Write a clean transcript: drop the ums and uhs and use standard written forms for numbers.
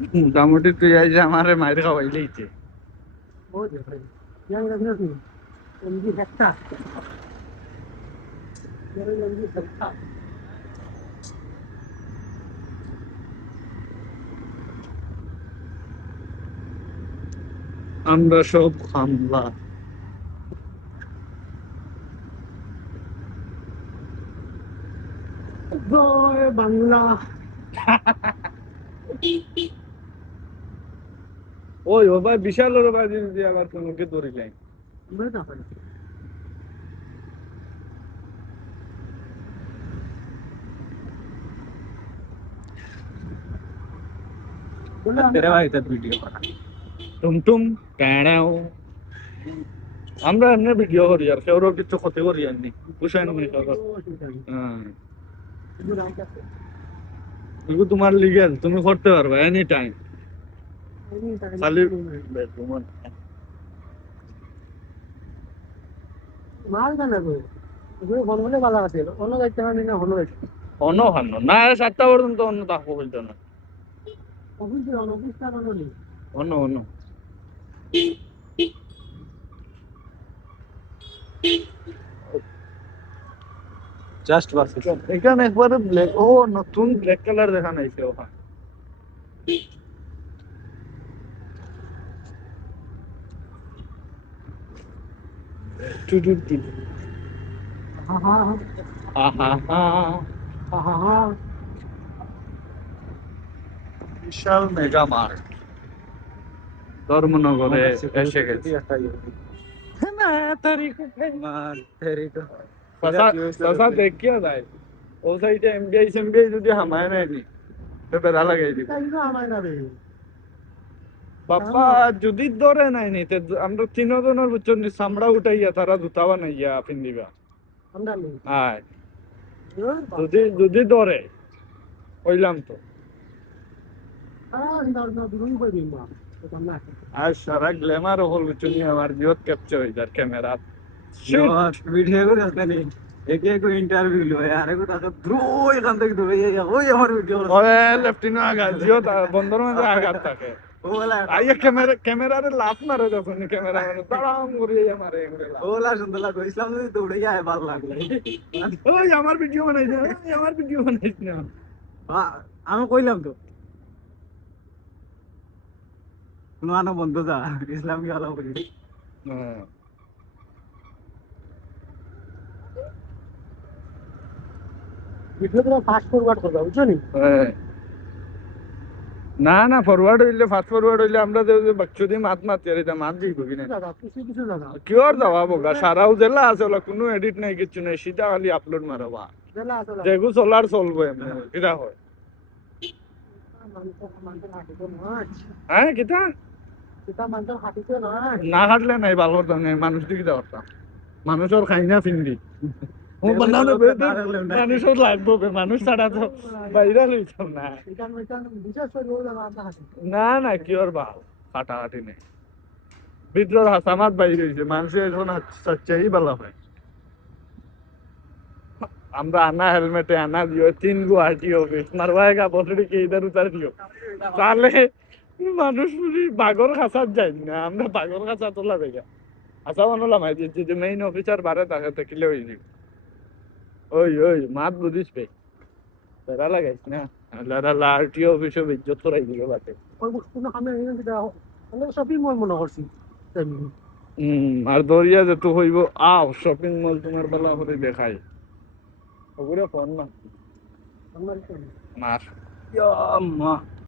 মোটামুটি তুই আই যে আমারে মায়ের খাওয়াই লইছে। আমরা সব খামলা। জয় বাংলা। ওই ও ভাই বিশাল ওর ভাই যদি আবার কোনকে ধরিলাই। तेरे भाई इधर वीडियो बना। টুমটুম প্যাড়াও। আমরা এমনি ভিডিও করি আর কেউ কিছু ক্ষতি করি আর নি বুঝেন নি কাকা। হ্যাঁ এগুলো তোমার লিগেল, তুমি করতে পারবে এনি টাইম। খালি বেডরুম মাল কেন গো? ওগুলো বন্ধ হলে ভালো আছে, অন্য দায়িত্ব না হলো অন্য খানো না 7টা পর্যন্ত অন্য থাকবো বলতো না। অফিস অফিসটা বানো নেই। অন্য অন্য জাস্ট বাস। এখানে একবারে ব্ল্যাক, ও নতুন ব্ল্যাক কালার দেখা নাইছে ওখানে। হা হা আহা হা। হা হা হা। বিশাল মেগা মার্ট ধর্মনগরে এসে গেছে। না তারিখ সসা দেখ क्या যায় ও সাইডে এমবিআই যদি হামায় নাইনি তো বেড়া লাগাই দিব বাপ্পা। যদি ধরে নাইনি তে আমরা তিনজনের বুঝছেন চামড়া উঠাইয়া তারা জুতা বানাইয়া পিন্দিবা। আয় যদি ধরে কইলাম তো। আর সারা গ্ল্যামার হল চুনি আমার জিওত ক্যাপচার হয়ে যার ক্যামেরা। ভিডিও করে আসতে নেই। একে এক ইন্টারভিউ লো আরে কো তাকে দ্রো এখান থেকে দৌড়ে যাই, ওই আমার ভিডিও ওরে লেফটিনো আগা জিওত বন্দর মধ্যে আঘাত থাকে। ওলা আইয়া ক্যামেরারে লাফ মারে যখন ক্যামেরা মানে দাঁড়াম করিয়া মারে ওলা সুন্দর লাগো, ইসলাম যদি দৌড়ে যায় ভালো লাগবে। ওই আমার ভিডিও বানাইছে, আমার ভিডিও বানাইছে না। আমি কইলাম তো কোনো আনো বন্ধু যা ইসলাম কি আলাও করি। হ্যাঁ ভিডিও তো ফাস্ট ফরওয়ার্ড করবা বুঝছো নি? না না ফরওয়ার্ড হইলে ফাস্ট ফরওয়ার্ড হইলে আমরা যে বাচ্চু দিয়ে মাত আর এটা মাত দিব কিনা কিছু কিছু জায়গা কিওর যাওয়া বোগা সারাও জেলা আছে ওলা কোনো এডিট নাই কিছু নাই সিধা খালি আপলোড মারবা জেলা আছে যেগু চলার চলবো এমনি কিটা হয়। হ্যাঁ কিটা সেটা মানুষের হাঁটিতে নয়। না হাঁটলে নাই ভালো হতাম নাই মানুষ দিকে করতাম মানুষের খাই না ফিন্দি মানুষের লাগবে মানুষ ছাড়া তো বাইরে লইতাম না। না না কি ওর বা হাঁটাহাঁটি নেই ভিতর হাসামাত বাইরে হয়েছে মানুষের এখন চাই ভালো হয়। আমরা আনা হেলমেটে আনা দিও 3 গুয়াহাটি অফিস মারবাएगा বছরে কি ইধার উতার দিও তাহলে মানুষ বাগর খাসাত যায় না আমরা বাগর খাসা তোলা দেখা আসা বানলাম যে মেইন অফিসার বারে তাকে থাকিলে হয়ে যাবে। ওই ওই মাত বুঝিস পে বেড়া লাগাইস না আরটিও অফিসে ইজ্জত করাই দিল বাটে। শপিং মল মনে করছি। আর দরিয়া যেত হইব আও শপিং মল তোমার বেলা করে দেখাই ওগুলো ফোন না মার